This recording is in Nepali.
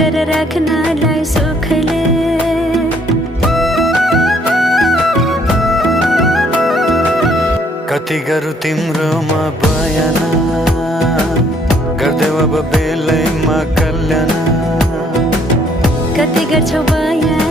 गर राख्नलाई सुखले कति गरौँ तिम्रोमा बयान गर्देऊ अब बेलैमा कल्याण कति गर्छौ बयान